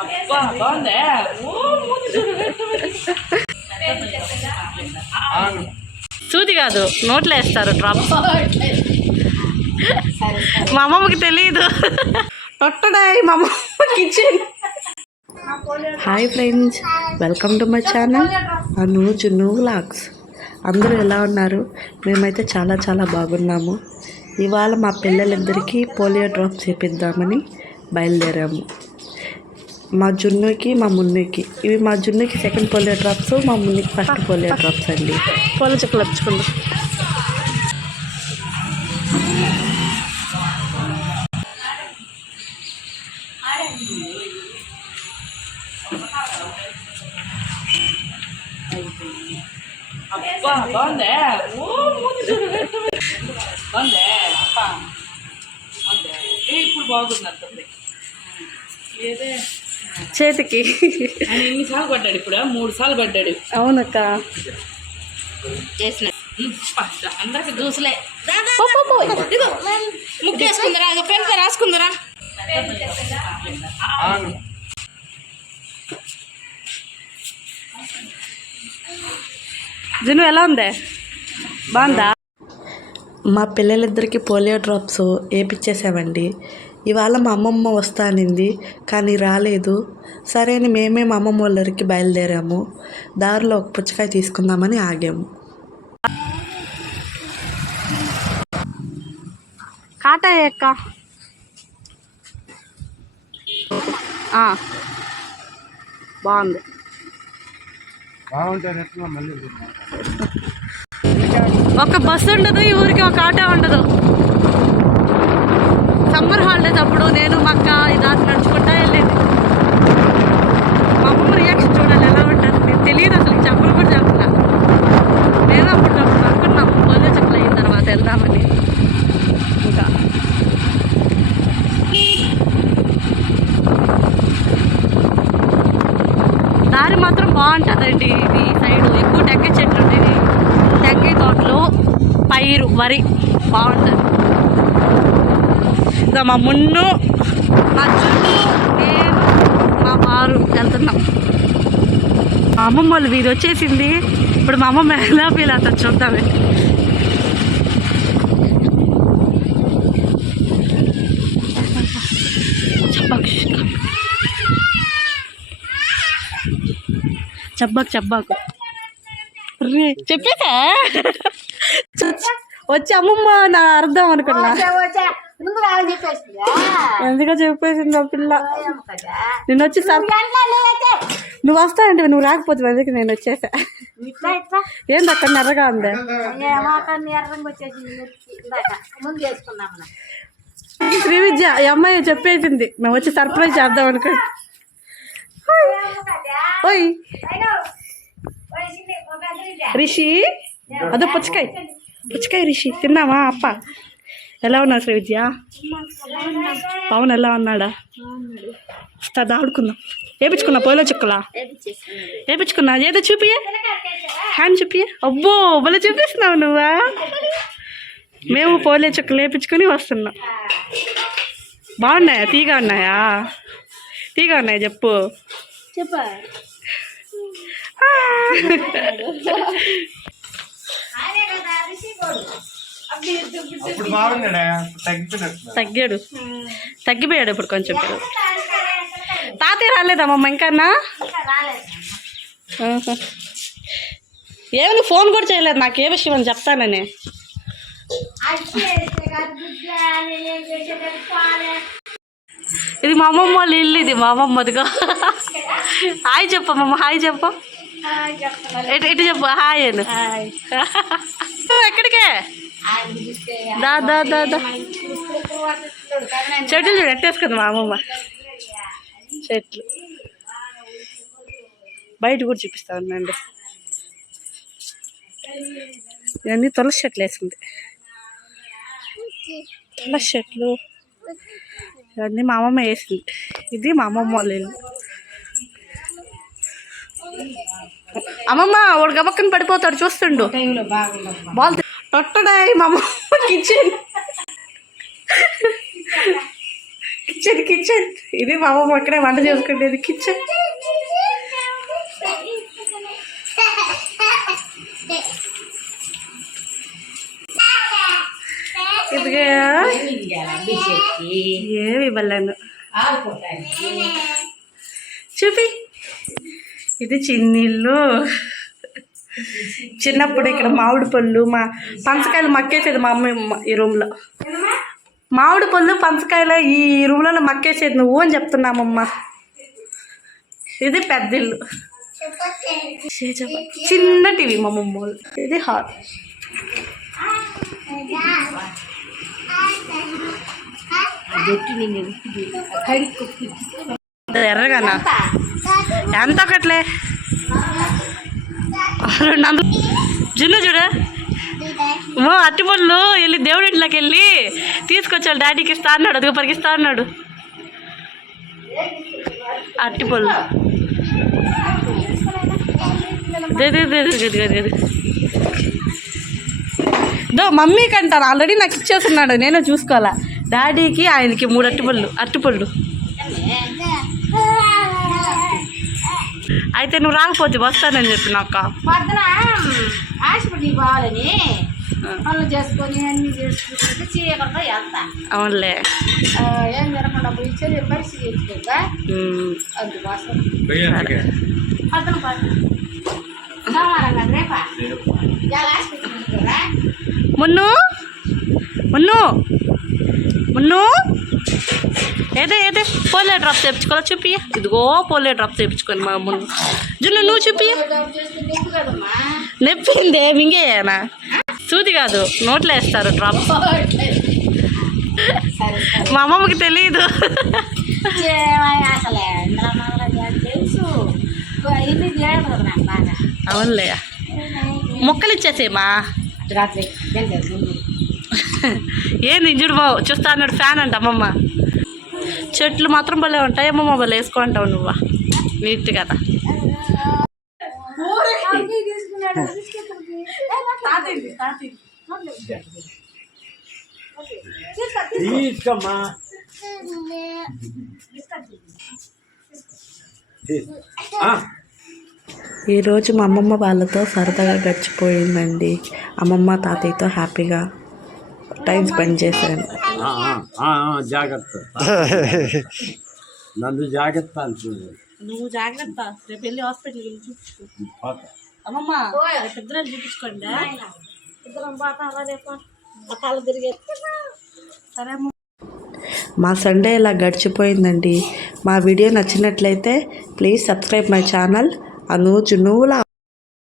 అబ్బా బాగుందే? ఓ మూతి చూడు. సూది కాదు నోట్లో వేస్తారు డ్రాప్స్ మా అమ్మమ్మకి తెలియదు టొట్టడాయ్ మా అమ్మమ్మ kitchen hi friends welcome to my channel. Anu Junnu vlogs అందరూ ఎలా ఉన్నారు? మేమైతే చాలా చాలా బాగున్నాము. ఇవాళ మా పిల్లలిద్దరికీ పోలియో డ్రాప్స్ చేపిద్దామని బయలుదేరాము. మా జున్నుకి మా మున్నుకి. ఇవి మా జున్నుకి సెకండ్ పోలియో డ్రాప్స్ మా మున్నుకి ఫస్ట్ పోలియో డ్రాప్స్ అండి. పోలియో చెప్పులు వచ్చుకుందాం అబ్బా బాగుందే? ఓ మూతి చూడు బాగుందే? అబ్బా బాగుందే? ఏ ఇప్పుడు బాగుంది అర్థం ఏదే? చేతికి. ఎన్నిసార్లు పడ్డాడు ఇప్పుడు? మూడు సార్లు పడ్డాడు. అవునక్క. చేసిన. అందరికి జ్యూసులే. ముక్కేసుకుందరా అది పెన్ రాసుకుందరా జును ఎలా ఉందే? బాగుందా? మా పిల్లలిద్దరికి పోలియో డ్రాప్స్ వేపించేసామండి ఇవాళ మా అమ్మమ్మ వస్తా అనింది కానీ రాలేదు. సరే అని మేమే మా అమ్మమ్మ వాళ్ళకి బయలుదేరాము. దారిలో ఒక పుచ్చకాయ తీసుకుందామని ఆగాము. కాటా అక్క. బాగుంది. ఒక బస్సు ఉండదు ఈ ఊరికి ఒక ఆటో ఉండదు. సమ్మర్ హాలిడేస్ అప్పుడు నేను మక్క ఇదాన్ని నడుచుకుంటా వెళ్ళేది. మా అమ్మ రియాక్షన్ చూడాలి ఎలా ఉంటాను నేను తెలియదు అసలు చెప్పులు కూడా చెప్పలా. నేను అప్పుడు అప్పుడు అనుకున్నాం పోలే చెప్పలు అయిన తర్వాత వెళ్దామని. ఇంకా. దారి మాత్రం బాగుంటుందండి ఇది సైడ్. ఎక్కువ టెంకాయ చెట్లు ఉండేది టెంకాయ తోటలో పైరు వరి. బాగుంటుంది. ఇదో మా మున్ను మా నేను మా వారు వెళ్తున్నాం. మా అమ్మమ్మ వాళ్ళు వీధి వచ్చేసింది. ఇప్పుడు మా అమ్మమ్మ ఎలా ఫీల్ అవుతుంది చూద్దామే. చెప్పకు చెప్పకు చెప్పేసా? వచ్చి అమ్మమ్మ నా అర్థం అనుకున్నా. ఎందుకో చెప్పేసింది ఆ పిల్ల. నేను వచ్చి నువ్వు వస్తానంటే నువ్వు రాకపోతే అందుకే నేను వచ్చేసా. ఏంది అక్కడ నెర్రగా ఉంది? శ్రీ విద్య ఈ అమ్మాయి చెప్పేసింది. మేము వచ్చి సర్ప్రైజ్ చేద్దాం అనుకో ఓయ్. రిషి అదో పుచ్చకాయ. పుచ్చకాయ రిషి. తిన్నావా అప్ప? ఎలా ఉన్నావు శ్రీ విద్య పవన్ ఎలా ఉన్నాడా? వస్తా ఆడుకుందాం. వేపించుకున్నా పోలో చుక్కలా? వేపించుకున్నా ఏదో చూపియే? హ్యాండ్ చూపియే? అబ్బో భలే చూపిస్తున్నావు నువ్వా? మేము పోలే చుక్కలు వేపించుకొని వస్తున్నాం. బాగున్నాయా? తీగా ఉన్నాయా? తీగా ఉన్నాయా చెప్పు. తగ్గిపోయినట్టు తగ్గాడు. తగ్గిపోయాడు ఇప్పుడు కొంచెం. తాతయ్య రాలేదమ్మమ్మ ఇంకన్నా. ఏమని ఫోన్ కూడా చేయలేదు నాకు ఏ విషయం అని చెప్తానని. ఇది మా అమ్మమ్మ వాళ్ళ ఇల్లు ఇది మా అమ్మమ్మదిగా. హాయ్ చెప్పమ్మమ్మ హాయ్ చెప్పు. ఎటు ఇటు చెప్పు హాయ్ అని. ఎక్కడికే? దా దా దా దా. చెట్లు చూడు ఎట్టేసుకుంది మా అమ్మమ్మ. చెట్లు. బయట కూడా చూపిస్తా ఉండండి. ఇవన్నీ తులసి చెట్లు వేసింది తులసి చెట్లు. ఇవన్నీ మా అమ్మమ్మ వేసింది. ఇది మా అమ్మమ్మ వాళ్ళ అమ్మమ్మ వాడు గబక్కన పడిపోతాడు చూస్తుండు. బాల్ టొట్టడాయ్ మా కిచెన్ కిచెన్ కిచెన్ ఇది మా అమ్మమ్మ అక్కడే వంట చేసుకునేది కిచెన్ ఇదిగా ఏమి ఇవ్వలేను. చూపి. ఇది చిన్నిల్లు. చిన్నప్పుడు ఇక్కడ మామిడి పళ్ళు మా పంచకాయలు మక్కేసేది మా అమ్మ ఈ రూమ్లో మామిడి పళ్ళు పంచకాయలు ఈ రూమ్లో మక్కేసేది నువ్వు అని చెప్తున్నామమ్మ. ఇది పెద్ద ఇల్లు చిన్న టీవీ మా అమ్మమ్మ వాళ్ళు. ఇది హాల్. ఎర్రగానా? ఎంత ఒకట్లే? రెండు వందలు. జున్ను చూడు. ఓ అట్టిపళ్ళు వెళ్ళి దేవుడి ఇంట్లోకి వెళ్ళి తీసుకొచ్చాడు డాడీకి. ఇస్తా అన్నాడు అదిగో పరికిస్తా అన్నాడు. అట్టి పళ్ళు దో మమ్మీకి అంటాను. ఆల్రెడీ నాకు ఇచ్చేస్తున్నాడు. నేనే చూసుకోవాలా? డాడీకి ఆయనకి మూడు అట్టిపళ్ళు అట్టిపళ్ళు అయితే నువ్వు రాకపోతే వస్తానని చెప్పిన అక్క. పొద్దున హాస్పిటల్కి పోవాలని పనులు చేసుకొని అన్ని చేసుకుంటే చీకట్లో వెళ్తా అవునులే. ఆ, ఏం జరగకుండా పోయి చెల్లి పరిస్థితి ఉమ్. అందుకోసం. పొద్దున పని సోమవారం కదా రేపా? హాస్పిటల్ మున్ను? మున్ను? మున్ను? ఏదే ఏదే పోలే డ్రాప్ తెప్పించుకోవాలా చూపి ఇదిగో పోలే డ్రాప్ తెప్పించుకొని మా మున్ను జున్ను నువ్వు చూపి జాబ్ చేసుకుని ఎక్కువ కదమ్మా నెప్పిందే మింగేయనా? సూది కాదు నోట్లో వేస్తారు డ్రాప్. మా అమ్మమ్మకి తెలియదు అవునులే. మొక్కలు ఇచ్చేసేమా ముందు ఏంది ఇంజుడు బావు చూస్తా అన్నాడు ఫ్యాన్ అంట అమ్మమ్మ. చెట్లు మాత్రం భలే ఉంటాయి అమ్మమ్మ భలే వేసుకో అంటావు నువ్వు. నీట్ కదా. తీసుకోమ్మా. ఈరోజు మా అమ్మమ్మ వాళ్ళతో సరదాగా గడిచిపోయిందండి. అమ్మమ్మ తాతయ్యతో హ్యాపీగా టైం స్పెండ్ చేశాను. జాగ్రత్త. నన్ను జాగ్రత్త అంటుంది నువ్వు జాగ్రత్త. రేపు వెళ్ళి హాస్పిటల్కి వెళ్ళి చూపించుకో. అమ్మమ్మ ఇద్దరు చూపించుకోండి ఇద్దరం పోతాం రేపు. తల తిరిగే సరే మా సండే ఇలా గడిచిపోయిందండి. మా వీడియో నచ్చినట్లయితే please subscribe my channel. Anu Junnu